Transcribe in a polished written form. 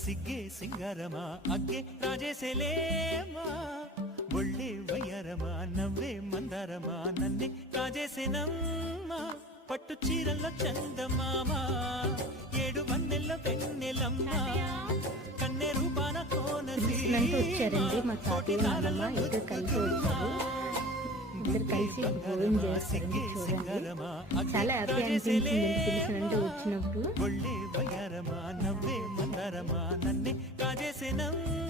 సిగ్గే సింగారమా అగ్గే రాజేసేలేమా ఒళ్ళే వయ్యారమా నవ్వే మందారమా నన్నే కాజేసేనమ్మా పట్టు చీరల చందమామా ఏడు వన్నెల్ల వెన్నెలమ్మా కన్నె రూపాన కోనసి వచ్చారండి మా తాతయ్య నాన్నమ్మ ఇద్దరు కలిసి వచ్చారు. ఇద్దరు కలిసి భోజనం చేస్తారండి. చూడండి చాలా హ్యాపీ అనిపించింది పిలిచినంటే వచ్చినప్పుడు. ఒళ్ళే వయ్యారమా నవ్వే మందారమా నన్నే కాజేసేనమ్మా